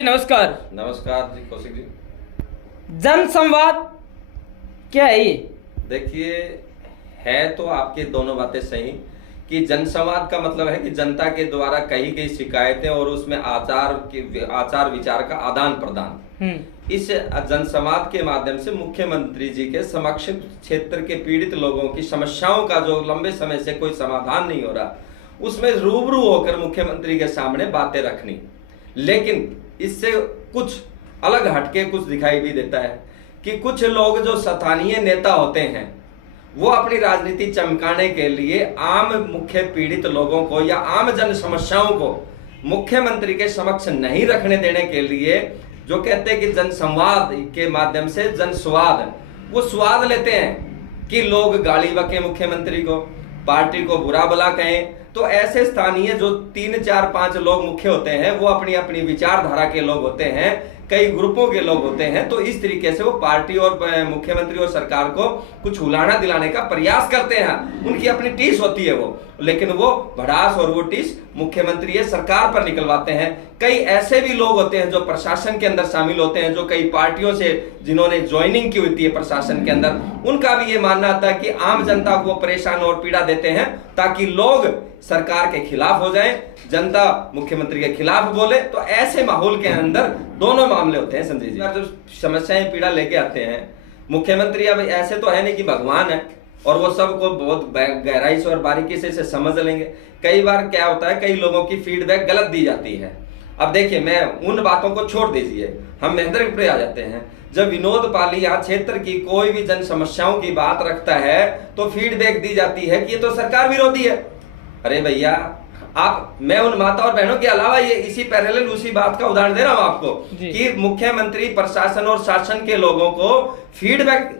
नमस्कार। नमस्कार जी, कौशिक जी। जन संवाद क्या है ये? देखिए, है तो आपके दोनों बातें सही कि जन संवाद का मतलब है कि जनता के द्वारा कही गई शिकायतें और उसमें आचार विचार का आदान प्रदान। इस जन संवाद के माध्यम से मुख्यमंत्री जी के समक्ष क्षेत्र के पीड़ित लोगों की समस्याओं का जो लंबे समय से कोई समाधान नहीं हो रहा, उसमें रूबरू होकर मुख्यमंत्री के सामने बातें रखनी। लेकिन इससे कुछ अलग हटके कुछ दिखाई भी देता है कि कुछ लोग जो स्थानीय नेता होते हैं वो अपनी राजनीति चमकाने के लिए आम मुख्य पीड़ित लोगों को या आम जन समस्याओं को मुख्यमंत्री के समक्ष नहीं रखने देने के लिए जो कहते हैं कि जन संवाद के माध्यम से जन स्वाद, वो स्वाद लेते हैं कि लोग गाली बके मुख्यमंत्री को, पार्टी को बुरा भला कहें। तो ऐसे स्थानीय जो 3 4 5 लोग मुख्य होते हैं वो अपनी अपनी विचारधारा के लोग होते हैं, कई ग्रुपों के लोग होते हैं। तो इस तरीके से वो पार्टी और मुख्यमंत्री और सरकार को कुछ उलाना दिलाने का प्रयास करते हैं। उनकी अपनी टीस होती है वो, लेकिन वो भड़ास और वो टीस मुख्यमंत्री या सरकार पर निकलवाते हैं। कई ऐसे भी लोग होते हैं जो प्रशासन के अंदर शामिल होते हैं, जो कई पार्टियों से जिन्होंने ज्वाइनिंग की होती है प्रशासन के अंदर, उनका भी ये मानना था कि आम जनता को परेशान और पीड़ा देते हैं ताकि लोग सरकार के खिलाफ हो जाएं, जनता मुख्यमंत्री के खिलाफ बोले। तो ऐसे माहौल के अंदर दोनों मामले होते हैं संजय जी। जो समस्याएं पीड़ा लेके आते हैं मुख्यमंत्री, अब ऐसे तो है नहीं कि भगवान है और वो सबको बहुत गहराई से और बारीकी से समझ लेंगे। कई बार क्या होता है, कई लोगों की फीडबैक गलत दी जाती है। अब देखिए, मैं उन बातों को छोड़ दीजिए, हम महेंद्रगढ़ पे आ जाते हैं। जब विनोद पाली यहाँ क्षेत्र की कोई भी जन समस्याओं की बात रखता है तो फीडबैक दी जाती है कि ये तो सरकार विरोधी है। अरे भैया, मैं उन माता और बहनों के अलावा ये इसी पैरेलल उसी बात का उदाहरण दे रहा हूं आपको कि मुख्यमंत्री, प्रशासन और शासन के लोगों को फीडबैक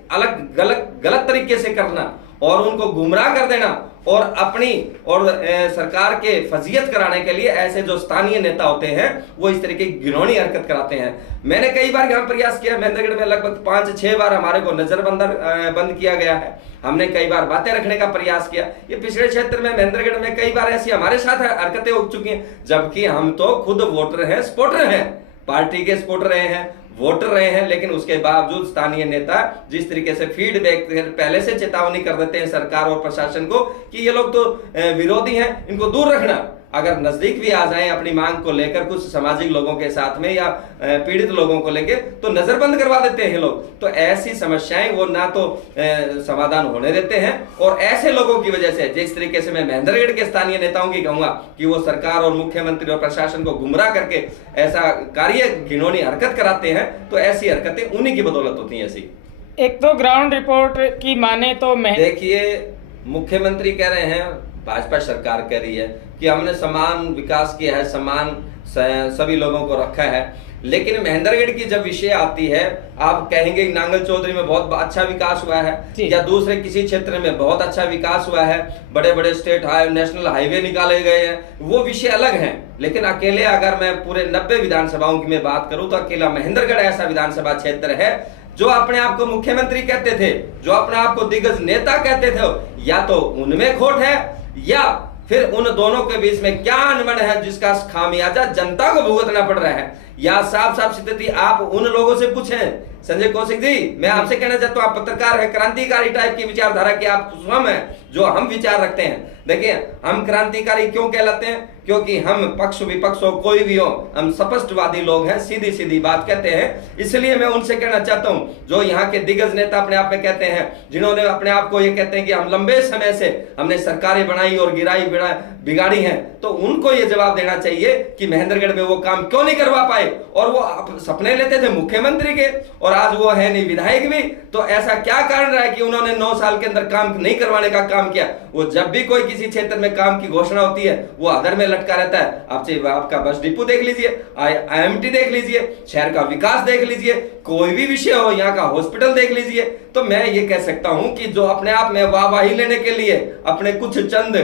गलत तरीके से करना और उनको गुमराह कर देना और अपनी और सरकार के फजीयत कराने के लिए ऐसे जो स्थानीय नेता होते हैं वो इस तरीके की घिनौनी हरकत कराते हैं। मैंने कई बार यहाँ प्रयास किया, महेंद्रगढ़ में लगभग 5-6 बार हमारे को बंद किया गया है। हमने कई बार बातें रखने का प्रयास किया। ये पिछड़े क्षेत्र में महेंद्रगढ़ में कई बार ऐसी हमारे साथ हरकतें हो चुकी हैं, जबकि हम तो खुद वोटर हैं, सपोर्टर हैं, पार्टी के सपोर्टर रहे हैं, वोटर रहे हैं। लेकिन उसके बावजूद स्थानीय नेता जिस तरीके से फीडबैक पहले से चेतावनी कर देते हैं सरकार और प्रशासन को कि ये लोग तो विरोधी हैं, इनको दूर रखना। अगर नजदीक भी आ जाएं अपनी मांग को लेकर कुछ सामाजिक लोगों के साथ में या पीड़ित लोगों को लेकर, तो नजरबंद करवा देते हैं लोग। तो ऐसी समस्याएं वो ना तो समाधान होने देते हैं और ऐसे लोगों की वजह से, जिस तरीके से मैं महेंद्रगढ़ के स्थानीय नेताओं की कहूंगा कि वो सरकार और मुख्यमंत्री और प्रशासन को गुमराह करके ऐसा कार्य, घिनौनी हरकत कराते हैं, तो ऐसी हरकतें उन्हीं की बदौलत होती है। ऐसी एक तो ग्राउंड रिपोर्ट की माने तो देखिए, मुख्यमंत्री कह रहे हैं, भाजपा सरकार कह रही है कि हमने समान विकास किया है, समान सभी लोगों को रखा है। लेकिन महेंद्रगढ़ की जब विषय आती है, आप कहेंगे नांगल चौधरी में बहुत अच्छा विकास हुआ है या दूसरे किसी क्षेत्र में बहुत अच्छा विकास हुआ है, बड़े बड़े स्टेट नेशनल हाईवे निकाले गए हैं, वो विषय अलग हैं। लेकिन अकेले अगर मैं पूरे 90 विधानसभाओं की मैं बात करूं तो अकेला महेंद्रगढ़ ऐसा विधानसभा क्षेत्र है जो अपने आप को मुख्यमंत्री कहते थे, जो अपने आप को दिग्गज नेता कहते थे, या तो उनमें खोट है या फिर उन दोनों के बीच में क्या अनबन है जिसका खामियाजा जनता को भुगतना पड़ रहा है। या साफ स्थिति आप उन लोगों से पूछें। संजय कौशिक जी, मैं आपसे कहना चाहता हूं, आप पत्रकार है, क्रांतिकारी टाइप की विचारधारा के आप स्वयं है, जो हम विचार रखते हैं। देखिए, हम क्रांतिकारी क्यों कहलाते हैं? क्योंकि हम पक्ष विपक्ष हो, कोई भी हो, हम स्पष्टवादी लोग हैं, सीधी सीधी बात कहते हैं। इसलिए मैं उनसे कहना चाहता हूं, जो यहाँ के दिग्गज नेता अपने आप में कहते हैं, जिन्होंने अपने आप को ये कहते हैं कि हम लंबे समय से हमने सरकारें बनाई और बिगाड़ी हैं, तो उनको ये जवाब देना चाहिए कि महेंद्रगढ़ में वो काम क्यों नहीं करवा पाए। और वो सपने लेते थे मुख्यमंत्री के और आज वो है नहीं विधायक भी, तो ऐसा क्या कारण रहा है कि उन्होंने 9 साल के अंदर काम नहीं करवाने का काम किया? वो जब भी कोई किसी क्षेत्र में काम की घोषणा होती है वो अधर में लटका रहता है। आपका बस डिपो देख लीजिए, IMT देख लीजिए, शहर का विकास देख लीजिए, कोई भी विषय हो, यहाँ का हॉस्पिटल देख लीजिए। तो मैं ये कह सकता हूं कि जो अपने आप में वाहवाही लेने के लिए अपने कुछ चंद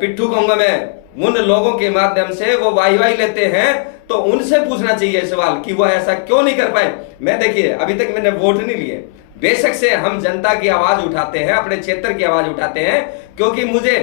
पिट्ठू कहूंगा मैं, उन लोगों के माध्यम से वो वाहवाही लेते हैं, तो उनसे पूछना चाहिए सवाल कि वो ऐसा क्यों नहीं कर पाए। मैं देखिए, अभी तक मैंने वोट नहीं लिए, बेशक से हम जनता की आवाज उठाते हैं, अपने क्षेत्र की आवाज उठाते हैं, क्योंकि मुझे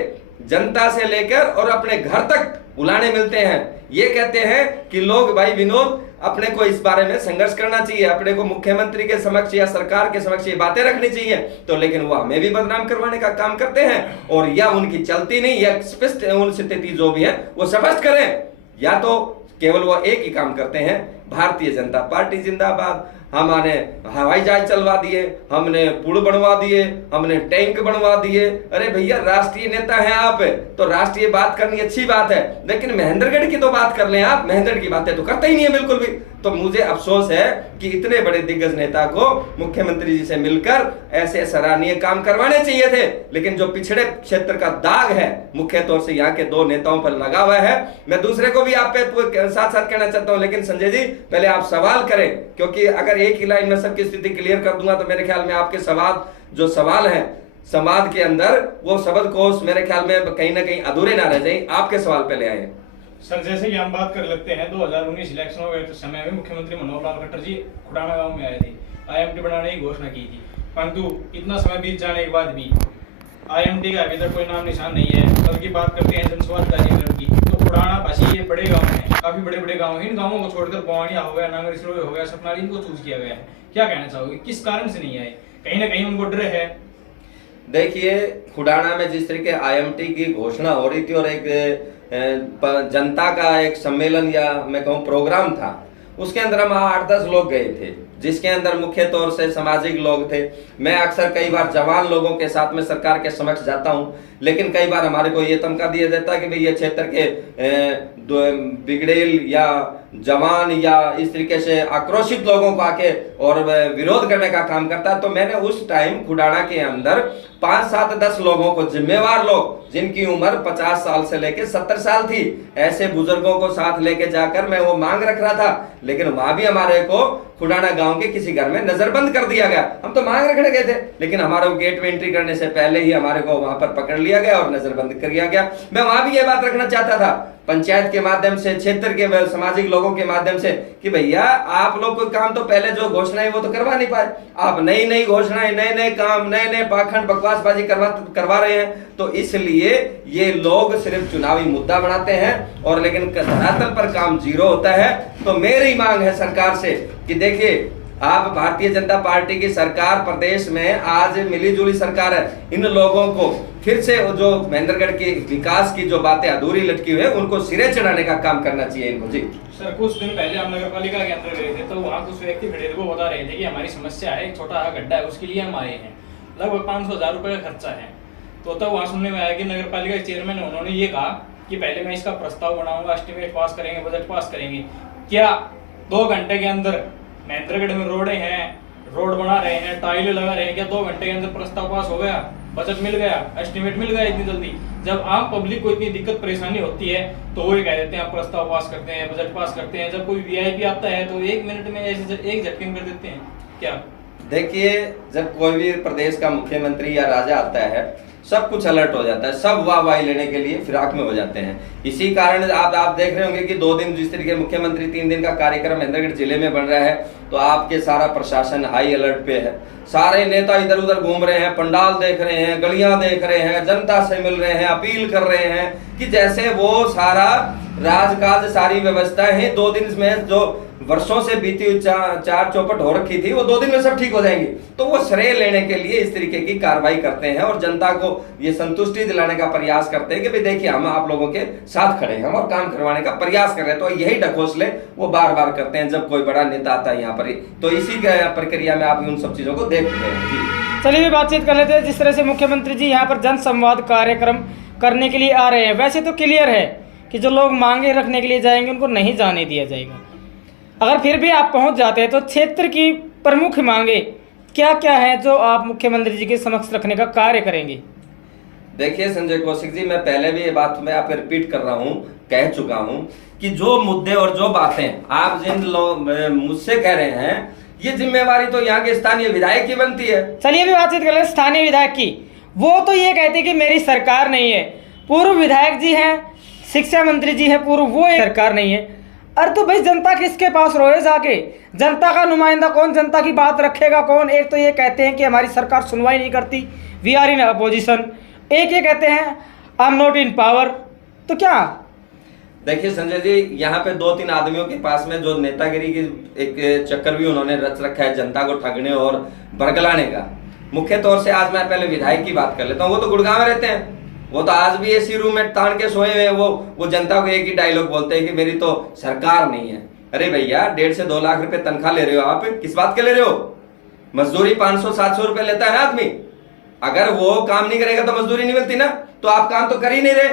जनता से लेकर और अपने घर तक बुलाने मिलते हैं। ये कहते हैं कि लोग, भाई विनोद अपने को इस बारे में संघर्ष करना चाहिए, अपने को मुख्यमंत्री के समक्ष या सरकार के समक्ष ये बातें रखनी चाहिए। तो लेकिन वो हमें भी बदनाम करवाने का काम करते हैं, और या उनकी चलती नहीं, या स्पष्ट उन स्थिति जो भी है वो स्पष्ट करें, या तो केवल वो एक ही काम करते हैं, भारतीय जनता पार्टी जिंदाबाद, हमने हवाई जहाज चलवा दिए, हमने पुल बनवा दिए, हमने टैंक बनवा दिए। अरे भैया, राष्ट्रीय नेता हैं आप, तो राष्ट्रीय बात करनी अच्छी बात है, लेकिन महेंद्रगढ़ की तो बात कर लें आप। महेंद्रगढ़ की बातें तो करते ही नहीं है बिल्कुल भी। तो मुझे अफसोस है कि इतने बड़े दिग्गज नेता को मुख्यमंत्री जी से मिलकर ऐसे सराहनीय काम करवाने चाहिए थे, लेकिन जो पिछड़े क्षेत्र का दाग है मुख्य तौर से यहाँ के दो नेताओं पर लगा हुआ है। मैं दूसरे को भी आप पे साथ साथ कहना चाहता हूं, लेकिन संजय जी पहले आप सवाल करें, क्योंकि अगर एक ही लाइन में सबकी स्थिति क्लियर कर दूंगा तो मेरे ख्याल में आपके सवाल है समाज के अंदर, वो शब्दकोश मेरे ख्याल में कहीं ना कहीं अधूरे ना रह जाए। आपके सवाल पहले आए। सर, जैसे कि हम बात कर लेते हैं 2019 इलेक्शनों के समय में मुख्यमंत्री मनोहर लाल खट्टर जी खुडाना गांव में आए थे, आईएमटी बनाने की घोषणा की थी, परंतु इतना समय बीत जाने के बाद भी आईएमटी का अभी तक कोई नाम निशान नहीं है। कल की बात करते हैं जनस्वाद कार्यक्रम की, तो खुडाना भाषी ये बड़े गाँव हैं, काफी बड़े बड़े गाँव हैं। इन गाँवों को छोड़कर बवानिया हो गया, नांगर इसरोवे हो गया, सपनारी, इनको चूज किया गया है। क्या कहना चाहोगे, किस कारण से नहीं आए? कहीं ना कहीं उनको डर है। देखिए, खुडाना में जिस तरीके आईएमटी की घोषणा हो रही थी और एक जनता का एक सम्मेलन या मैं कहूँ प्रोग्राम था, उसके अंदर हम 8-10 लोग गए थे, जिसके अंदर मुख्य तौर से सामाजिक लोग थे। मैं अक्सर कई बार जवान लोगों के साथ में सरकार के समक्ष जाता हूं, लेकिन कई बार हमारे को ये तमका दिया जाता है कि भाई ये क्षेत्र के बिगड़ेल या जवान या इस तरीके से आक्रोशित लोगों को आके और विरोध करने का काम करता है। तो मैंने उस टाइम खुडाना के अंदर 5-7-10 लोगों को, जिम्मेवार लोग जिनकी उम्र 50 साल से लेकर 70 साल थी, ऐसे बुजुर्गों को साथ लेके जाकर मैं वो मांग रख रहा था, लेकिन वहां भी हमारे को खुडाना गांव के किसी घर में नजरबंद कर दिया गया। हम तो मांग रखने गए थे, लेकिन हमारे गेट में एंट्री करने से पहले ही हमारे को वहां पर पकड़ लिया गया और नजरबंद कर दिया गया। मैं वहां भी ये बात रखना चाहता था पंचायत के माध्यम से, क्षेत्र के सामाजिक लोगों के माध्यम से, कि भैया आप लोग कोई काम तो पहले जो घोषणाएं वो तो करवा नहीं पाए, आप नई घोषणाएं, नए काम, नए पाखंड बकवासबाजी करवा रहे हैं। तो इसलिए ये लोग सिर्फ चुनावी मुद्दा बनाते हैं, और लेकिन धरातल पर काम जीरो होता है। तो मेरी मांग है सरकार से कि देखिए, आप भारतीय जनता पार्टी की सरकार प्रदेश में आज मिली जुली सरकार है, इन लोगों को फिर से जो महेंद्रगढ़ के विकास की जो बातें अधूरी लटकी हुई है उनको सिरे चढ़ाने का काम करना चाहिए इनको। जी सर, कुछ दिन पहले हम नगर पालिका के अंदर गए थे, तो वहाँ कुछ व्यक्ति खड़े थे, वो बता रहे थे कि हमारी समस्या है, एक छोटा गड्ढा है, उसके लिए हम आए हैं, लगभग 500,000 रुपए का खर्चा है। तो तब वहाँ सुनने में आया कि नगर पालिका के चेयरमैन उन्होंने ये कहा कि पहले मैं इसका प्रस्ताव बनाऊंगा, एस्टिमेट पास करेंगे, बजट पास करेंगे। क्या 2 घंटे के अंदर महेंद्रगढ़ में रोड बना रहे हैं, टाइलें लगा रहे हैं, क्या 2 घंटे के अंदर प्रस्ताव पास हो गया, बजट मिल गया, एस्टिमेट मिल गया इतनी जल्दी? जब आम पब्लिक को इतनी दिक्कत परेशानी होती है तो वो ये कह देते हैं आप प्रस्ताव पास करते हैं, बजट पास करते हैं। जब कोई वीआईपी आता है तो 1 मिनट में ऐसे एक झटके में कर देते हैं। क्या देखिए, जब कोई भी प्रदेश का मुख्यमंत्री या राजा आता है, सब कुछ अलर्ट हो जाता है, सब वाहवाही लेने के लिए फिराक में हो जाते हैं। इसी कारण आप देख रहे होंगे कि 2 दिन जिस तरीके मुख्यमंत्री 3 दिन का कार्यक्रम महेंद्रगढ़ जिले में बन रहा है, तो आपके सारा प्रशासन हाई अलर्ट पे है। सारे नेता इधर उधर घूम रहे हैं, पंडाल देख रहे हैं, गलियां देख रहे हैं, जनता से मिल रहे हैं, अपील कर रहे हैं कि जैसे वो सारा राजकाज, सारी व्यवस्था है 2 दिन में जो वर्षों से बीती हुई चार चौपट हो रखी थी, वो 2 दिन में सब ठीक हो जाएंगी। तो वो श्रेय लेने के लिए इस तरीके की कार्रवाई करते हैं और जनता को ये संतुष्टि दिलाने का प्रयास करते हैं कि भाई देखिए, हम आप लोगों के साथ खड़े हैं, हम और काम करवाने का प्रयास कर रहे हैं। तो यही ढकोसले वो बार बार करते हैं जब कोई बड़ा नेता आता है यहाँ पर। तो इसी प्रक्रिया में आप उन सब चीजों को देख रहे हैं। जी चलिए बातचीत कर लेते हैं। जिस तरह से मुख्यमंत्री जी यहाँ पर जन संवाद कार्यक्रम करने के लिए आ रहे हैं, वैसे तो क्लियर है कि जो लोग मांगे रखने के लिए जाएंगे उनको नहीं जाने दिया जाएगा। अगर फिर भी आप पहुंच जाते हैं तो क्षेत्र की प्रमुख मांगे क्या क्या है जो आप मुख्यमंत्री जी के समक्ष रखने का कार्य करेंगे? देखिए संजय कौशिक जी, मैं पहले भी ये बात मैं आप रिपीट कर रहा हूँ, कह चुका हूँ कि जो मुद्दे और जो बातें आप जिन लोग मुझसे कह रहे हैं, ये जिम्मेवारी तो यहाँ के स्थानीय विधायक की बनती है। चलिए अभी बातचीत कर ले स्थानीय विधायक की। वो तो ये कहते कि मेरी सरकार नहीं है, पूर्व विधायक जी हैं, शिक्षा मंत्री जी है पूर्व, वो सरकार नहीं है। अरे तो भाई जनता किसके पास रोए जाके? जनता का नुमाइंदा कौन, जनता की बात रखेगा कौन? एक तो ये कहते हैं कि हमारी सरकार सुनवाई नहीं करती, वी आर इन अपोजिशन, एक ये कहते हैं I am not in power. तो क्या देखिए संजय जी, यहाँ पे 2-3 आदमियों के पास में जो नेतागिरी की एक चक्कर भी उन्होंने रच रखा है जनता को ठगने और बरगलाने का। मुख्य तौर से आज मैं पहले विधायक की बात कर लेता हूँ। वो तो गुड़गांव में रहते हैं, वो तो आज भी एसी रूम में तान के सोए हुए हैं। वो जनता को एक ही डायलॉग बोलते हैं कि मेरी तो सरकार नहीं है। अरे भैया, 1.5 से 2 लाख रुपए तनख्वाह ले रहे हो आप, किस बात के ले रहे हो? मजदूरी 500-700 रुपए लेता है ना आदमी। अगर वो काम नहीं करेगा तो मजदूरी नहीं मिलती ना, तो आप काम तो कर ही नहीं रहे,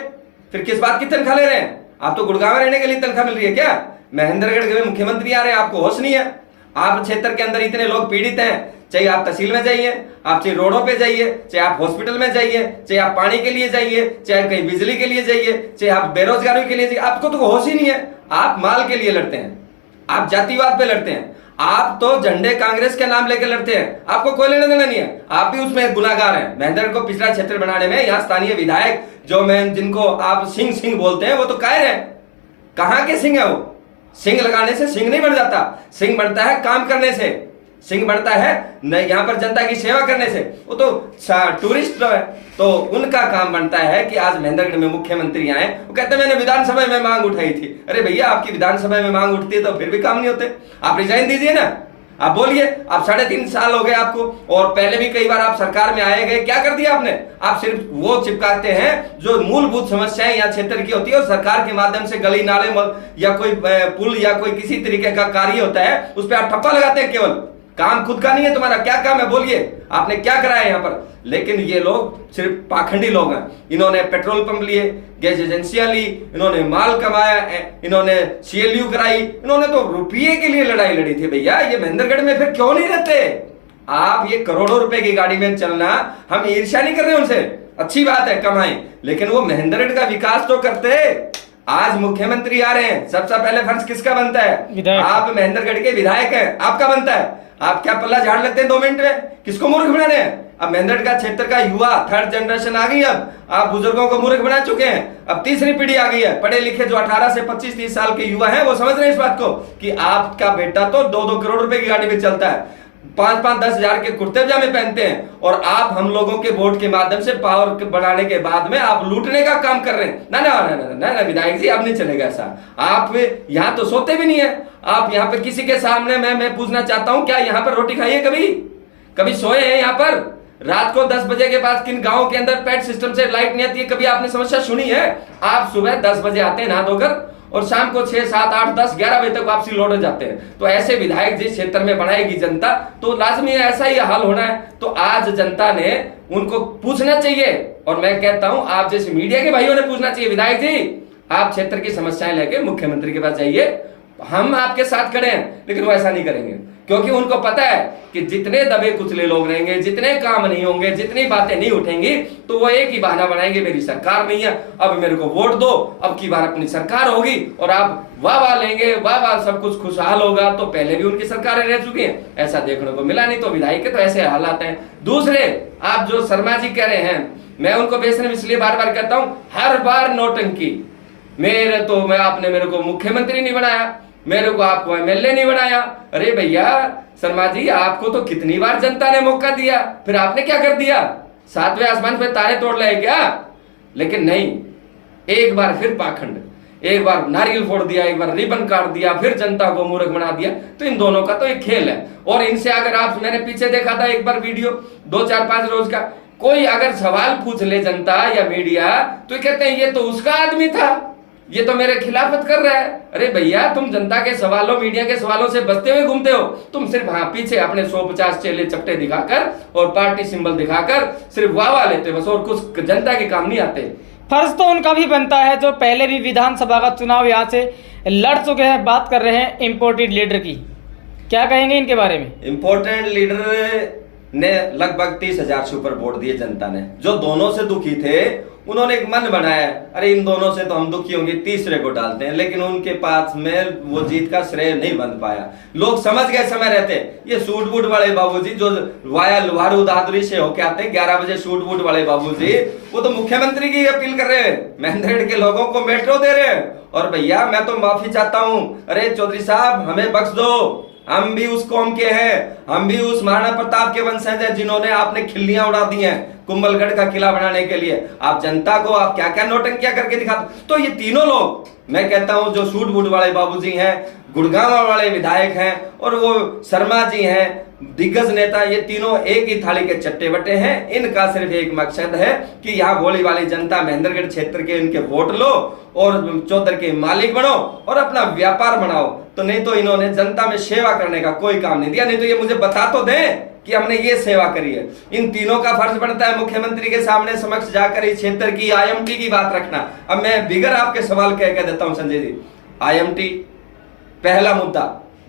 फिर किस बात की तनख्वाह ले रहे हैं? आप तो गुड़गांव में रहने के लिए तनख्वाह मिल रही है क्या? महेंद्रगढ़ के मुख्यमंत्री आ रहे हैं, आपको होश नहीं है? आप क्षेत्र के अंदर इतने लोग पीड़ित हैं, चाहे आप तहसील में जाइए, आप चाहे रोडों पे जाइए, चाहे आप हॉस्पिटल में जाइए, चाहे आप पानी के लिए जाइए, चाहे कहीं बिजली के लिए जाइए, चाहे आप बेरोजगारी के लिए जाइए, आपको तो होश ही नहीं है। आप माल के लिए लड़ते हैं, आप जातिवाद पे लड़ते हैं, आप तो झंडे कांग्रेस के नाम लेकर लड़ते हैं, आपको कोई लेना देना नहीं है। आप भी उसमें गुनाहगार हैं। महेंद्रगढ़ को पिछड़ा क्षेत्र बनाने में यहाँ स्थानीय विधायक जिनको आप सिंह बोलते हैं, वो तो कायर है। कहां के सिंह है वो? सिंह लगाने से सिंह नहीं बन जाता, सिंह बनता है काम करने से, सिंह बनता है यहाँ पर जनता की सेवा करने से। वो तो टूरिस्ट है, तो उनका काम बनता है कि आज महेंद्रगढ़ में मुख्यमंत्री आए, वो कहते हैं मैंने विधानसभा में मांग उठाई थी। अरे भैया, आपकी विधानसभा में मांग उठती है तो फिर भी काम नहीं होते। आप रिजाइन दीजिए ना, आप बोलिए। आप 3.5 साल हो गए आपको, और पहले भी कई बार आप सरकार में आए गए, क्या कर दिया आपने? आप सिर्फ वो चिपकाते हैं जो मूलभूत समस्याएं यहाँ क्षेत्र की होती है, और सरकार के माध्यम से गली नाले या कोई पुल या कोई किसी तरीके का कार्य होता है, उस पर आप ठप्पा लगाते हैं। केवल काम खुद का नहीं है तुम्हारा, क्या काम है बोलिए, आपने क्या कराया यहाँ पर? लेकिन ये लोग सिर्फ पाखंडी लोग हैं। इन्होंने पेट्रोल पंप लिए, गैस एजेंसियां ली, इन्होंने माल कमाया, इन्होंने CLU कराई, इन्होंने तो रुपये के लिए लड़ाई लड़ी थी। भैया, ये महेंद्रगढ़ में फिर क्यों नहीं रहते आप? ये करोड़ों रुपए की गाड़ी में चलना, हम ईर्ष्या नहीं कर रहे उनसे, अच्छी बात है कमाएं, लेकिन वो महेंद्रगढ़ का विकास तो करते। आज मुख्यमंत्री आ रहे हैं, सबसे पहले फर्ज किसका बनता है? आप महेंद्रगढ़ के विधायक हैं, आपका बनता है। आप क्या पल्ला झाड़ लेते हैं 2 मिनट में? किसको मूर्ख बनाने हैं? अब महेंद्रगढ़ का क्षेत्र का युवा 3rd जनरेशन आ गई। अब आप बुजुर्गों को मूर्ख बना चुके हैं, अब 3री पीढ़ी आ गई है। पढ़े लिखे जो 18 से 25-30 साल के युवा हैं, वो समझ रहे हैं इस बात को कि आपका बेटा तो 2-2 करोड़ रुपए की गाड़ी में चलता है, 5-5-10 हजार के कुर्ते पजामे पहनते हैं, और आप हम लोगों के वोट के माध्यम से पावर बढ़ाने के बाद में आप लूटने का काम कर रहे हैं। ना ना ना ना ना, ना विधायक जी, अब नहीं चलेगा ऐसा। आप यहाँ तो सोते भी नहीं है। आप यहाँ पे किसी के सामने मैं पूछना चाहता हूँ, क्या यहाँ पर रोटी खाइए? कभी सोए हैं यहाँ पर? रात को 10 बजे के बाद किन गांवों के अंदर पैड सिस्टम से लाइट नहीं आती है? कभी आपने समस्या सुनी है? आप सुबह 10 बजे आते हैं नहा धोकर, और शाम को 6, 7, 8, 10, 11 बजे तक वापसी लौट जाते हैं। तो ऐसे विधायक जिस क्षेत्र में बनाएगी जनता, तो लाजमी ऐसा ही हाल होना है। तो आज जनता ने उनको पूछना चाहिए, और मैं कहता हूं आप जैसे मीडिया के भाइयों ने पूछना चाहिए, विधायक जी आप क्षेत्र की समस्याएं लेके मुख्यमंत्री के पास जाइए, हम आपके साथ खड़े हैं। लेकिन वो ऐसा नहीं करेंगे, क्योंकि उनको पता है कि जितने दबे कुचले लोग रहेंगे, जितने काम नहीं होंगे, जितनी बातें नहीं उठेंगी, तो वो एक ही बहाना बनाएंगे, मेरी सरकार नहीं है, अब मेरे को वोट दो, अब की बार अपनी सरकार होगी, और आप वाह लेंगे, वाह सब कुछ खुशहाल होगा। तो पहले भी उनकी सरकारें रह चुकी हैं, ऐसा देखने को मिला नहीं। तो विधायक के तो ऐसे हालात हैं। दूसरे, आप जो शर्मा जी कह रहे हैं, मैं उनको बेशर्म इसलिए बार बार कहता हूं, हर बार नौटंकी। आपने मेरे को मुख्यमंत्री नहीं बनाया, मेरे को आपको MLA नहीं बनाया। अरे भैया शर्मा जी, आपको तो कितनी बार जनता ने मौका दिया, फिर आपने क्या कर दिया? 7वें आसमान पे तारे तोड़ लाए क्या? लेकिन नहीं, एक बार फिर पाखंड, एक बार नारियल फोड़ दिया, एक बार रिबन काट दिया, फिर जनता को मूर्ख बना दिया। तो इन दोनों का तो एक खेल है। और इनसे अगर आप, मैंने पीछे देखा था एक बार वीडियो, 2-4-5 रोज का, कोई अगर सवाल पूछ ले जनता या मीडिया, तो कहते हैं ये तो उसका आदमी था, ये तो मेरे खिलाफत कर रहा है। अरे भैया, तुम जनता के सवालों, मीडिया के सवालों से बचते हुए घूमते हो। तुम सिर्फ पीछे अपने 150 चेले चपटे दिखाकर और पार्टी सिंबल दिखाकर सिर्फ वाह लेते बस, और कुछ जनता के काम नहीं आते। फर्ज तो उनका भी बनता है जो पहले भी विधानसभा का चुनाव यहाँ से लड़ चुके हैं। बात कर रहे हैं इम्पोर्टेड लीडर की, क्या कहेंगे इनके बारे में? इम्पोर्टेड लीडर ने लगभग 30,000 से ऊपर वोट दिए जनता ने। जो दोनों से दुखी थे, उन्होंने एक मन बनाया, अरे इन दोनों से तो हम दुखी होंगे, तीसरे को डालते हैं। लेकिन उनके पास में वो जीत का श्रेय नहीं बन पाया। लोग समझ गए समय रहते, ये सूट बूट वाले बाबूजी जो वाया लुहारू उदाहदरी से होके आते हैं 11 बजे, सूट बूट वाले बाबूजी, वो तो मुख्यमंत्री की अपील कर रहे हैं, महेंद्रगढ़ के लोगों को मेट्रो दे रहे हैं। और भैया मैं तो माफी चाहता हूं, अरे चौधरी साहब हमें बख्श दो, हम भी उस कौम के हैं, हम भी उस महाराणा प्रताप के वंशज हैं जिन्होंने आपने खिल्लियां उड़ा दी हैं कुंभलगढ़ का किला बनाने के लिए। आप जनता को आप क्या क्या नौटंकियां करके दिखाते। तो ये तीनों लोग मैं कहता हूं जो सूट बूट वाले बाबूजी हैं, गुड़गांव वाले विधायक हैं और वो शर्मा जी हैं, दिग्गज नेता, ये तीनों एक ही थाली के चट्टे बट्टे हैं। इनका सिर्फ एक मकसद है कि यहाँ भोली वाली जनता, महेंद्रगढ़ क्षेत्र के इनके वोट लो और चौधर के मालिक बनो और अपना व्यापार बनाओ। तो नहीं तो इन्होंने जनता में सेवा करने का कोई काम नहीं दिया। नहीं तो ये मुझे बता तो दें कि हमने ये सेवा करी है। इन तीनों का फर्ज बनता है मुख्यमंत्री के सामने समक्ष जाकर इस क्षेत्र की IMT की बात रखना। अब मैं बिगर आपके सवाल कह देता हूं संजय जी, IMT पहला मुद्दा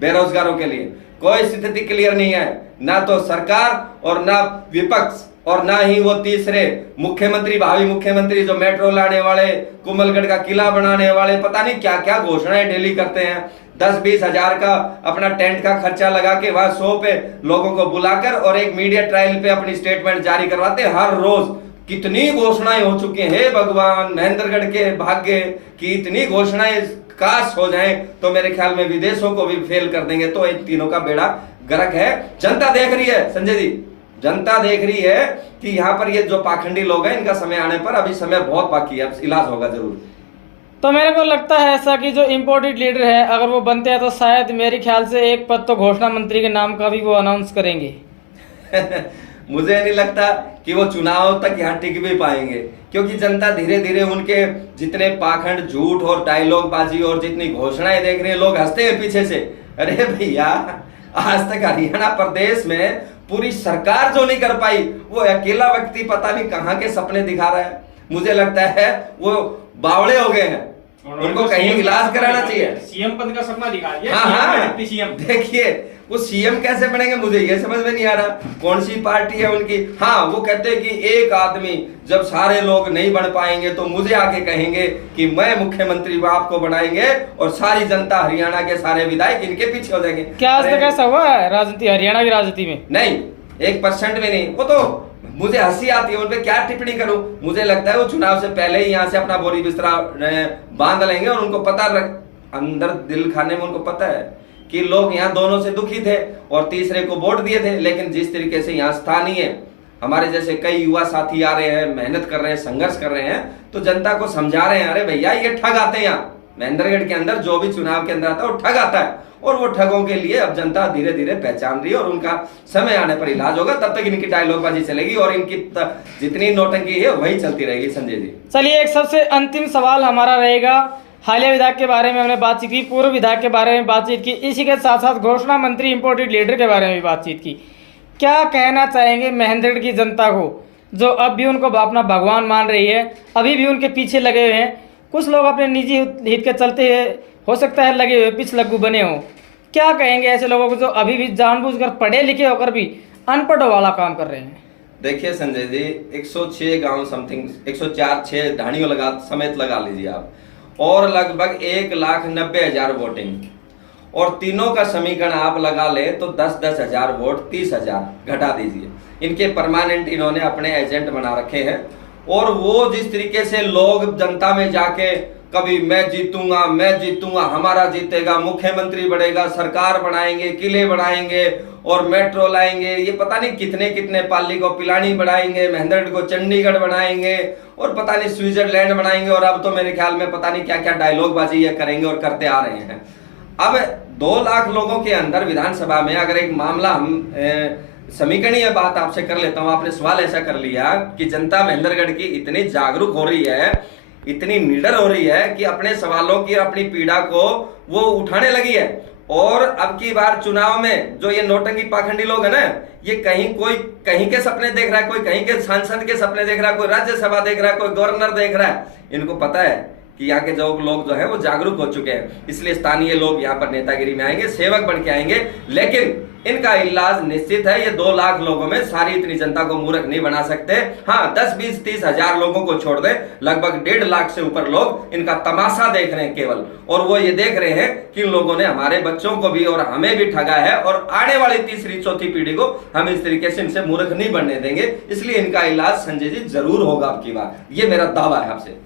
बेरोजगारों के लिए कोई स्थिति क्लियर नहीं है, ना तो सरकार और ना विपक्ष और ना ही वो तीसरे मुख्यमंत्री, भावी मुख्यमंत्री जो मेट्रो लाने वाले, कुमलगढ़ का किला बनाने वाले, पता नहीं क्या क्या घोषणाएं डेली करते हैं। 10-20 हजार का अपना टेंट का खर्चा लगा के वहां 100 पे लोगों को बुलाकर और एक मीडिया ट्रायल पे अपनी स्टेटमेंट जारी करवाते हैं। हर रोज कितनी घोषणाएं हो चुकी हैं, हे भगवान, महेंद्रगढ़ के भाग्य की इतनी घोषणाएं काश हो जाएं तो मेरे ख्याल में विदेशों को भी फेल कर देंगे। तो इन तीनों का बेड़ा गर्क है। जनता देख रही है संजय जी, जनता देख रही है कि यहाँ पर ये जो पाखंडी लोग हैं इनका समय आने पर, अभी समय बहुत बाकी है, इलाज होगा जरूर। तो मेरे को लगता है ऐसा कि जो इम्पोर्टेड लीडर है अगर वो बनते हैं तो शायद मेरे ख्याल से एक पद तो घोषणा मंत्री के नाम का भी वो अनाउंस करेंगे। मुझे नहीं लगता कि वो चुनाव तक यहाँ टिक भी पाएंगे, क्योंकि जनता धीरे धीरे उनके जितने पाखंड, झूठ और डायलॉग बाजी और जितनी घोषणाएं देख रहे हैं, लोग हंसते हैं पीछे से। अरे भैया, आज तक हरियाणा प्रदेश में पूरी सरकार जो नहीं कर पाई, वो अकेला व्यक्ति पता नहीं कहाँ के सपने दिखा रहा है। मुझे लगता है वो बावड़े हो गए हैं, उनको कहीं इलाज कराना चाहिए। सीएम पद का सपना दिखा दिया। हाँ, सीएम देखिए वो सीएम कैसे बनेंगे मुझे ये समझ में नहीं आ रहा, कौन सी पार्टी है उनकी। हाँ, वो कहते हैं कि एक आदमी जब सारे लोग नहीं बन पाएंगे तो मुझे आके कहेंगे कि मैं मुख्यमंत्री, वो आपको बनाएंगे और सारी जनता, हरियाणा के सारे विधायक इनके पीछे हो जाएंगे। क्या आज तक ऐसा हुआ है राजनीति, हरियाणा की राजनीति में? नहीं, 1% भी नहीं। वो तो मुझे हंसी आती है, उन पे क्या टिप्पणी करूं। मुझे लगता है वो चुनाव से पहले ही यहाँ से अपना बोरी बिस्तरा बांध लेंगे और उनको पता अंदर दिल खाने में उनको पता है कि लोग यहाँ दोनों से दुखी थे और तीसरे को वोट दिए थे। लेकिन जिस तरीके से यहाँ स्थानीय हमारे जैसे कई युवा साथी आ रहे हैं, मेहनत कर रहे हैं, संघर्ष कर रहे हैं, तो जनता को समझा रहे हैं, अरे भैया ये ठग आते हैं यहाँ महेंद्रगढ़ के अंदर, जो भी चुनाव के अंदर आता है वो ठग आता है। और वो ठगों के लिए अब जनता धीरे धीरे पहचान रही है और उनका समय आने पर इलाज होगा। तब तक इनकी डायलॉगबाजी चलेगी और इनकी जितनी नौटंकी है वही चलती रहेगी। संजय जी, चलिए एक सबसे अंतिम सवाल हमारा रहेगा। हालिया विधायक के बारे में हमने बातचीत की, पूर्व विधायक के बारे में बातचीत की, इसी के साथ साथ घोषणा मंत्री, इम्पोर्टेड लीडर के बारे में भी बातचीत की। क्या कहना चाहेंगे महेंद्रगढ़ की जनता को जो अब भी उनको अपना भगवान मान रही है, अभी भी उनके पीछे लगे हुए हैं? कुछ लोग अपने निजी हित के चलते हुए हो सकता है लगे हुए पिछलग्गू बने हों। क्या कहेंगे ऐसे लोगों को जो अभी भी जानबूझकर पढ़े लिखे होकर भी अनपढ़ों वाला काम कर रहे हैं? देखिए संजय जी, 106 गांव समथिंग 104-6 ढाणियों लगा समेत लगा लीजिए आप, और लगभग 1,90,000 वोटिंग, और तीनों का समीकरण आप लगा ले तो 10-10 हजार वोट, 30,000 घटा दीजिए। इनके परमानेंट इन्होंने अपने एजेंट बना रखे हैं। और वो जिस तरीके से लोग जनता में जाके कभी मैं जीतूंगा, हमारा जीतेगा, मुख्यमंत्री बढ़ेगा, सरकार बनाएंगे, किले बनाएंगे और मेट्रो लाएंगे, ये पता नहीं कितने कितने पाली को पिलानी बढ़ाएंगे, महेंद्रगढ़ को चंडीगढ़ बनाएंगे और पता नहीं स्विट्जरलैंड बनाएंगे, और अब तो मेरे ख्याल में पता नहीं क्या क्या डायलॉग बाजी ये करेंगे और करते आ रहे हैं। अब 2 लाख लोगों के अंदर विधानसभा में अगर एक मामला हम समीकरणीय बात आपसे कर लेता हूं, आपने सवाल ऐसा कर लिया कि जनता महेंद्रगढ़ की इतनी जागरूक हो रही है, इतनी निडर हो रही है कि अपने सवालों की, अपनी पीड़ा को वो उठाने लगी है। और अब की बार चुनाव में जो ये नौटंकी पाखंडी लोग है ना, ये कोई कहीं के सपने देख रहा है, कोई कहीं के सांसद के सपने देख रहा है, कोई राज्यसभा देख रहा है, कोई गवर्नर देख रहा है। इनको पता है कि यहाँ के जो लोग जो है वो जागरूक हो चुके हैं, इसलिए स्थानीय लोग यहाँ पर नेतागिरी में आएंगे, सेवक बन के आएंगे। लेकिन इनका इलाज निश्चित है, ये 2 लाख लोगों में सारी इतनी जनता को मूर्ख नहीं बना सकते। हाँ, 10-20-30 हजार लोगों को छोड़ दे, लगभग 1.5 लाख से ऊपर लोग इनका तमाशा देख रहे हैं केवल, और वो ये देख रहे हैं कि इन लोगों ने हमारे बच्चों को भी और हमें भी ठगा है, और आने वाली 3री-4थी पीढ़ी को हम इस तरीके से इनसे मूर्ख नहीं बनने देंगे। इसलिए इनका इलाज संजय जी जरूर होगा अब की बार, ये मेरा दावा है आपसे।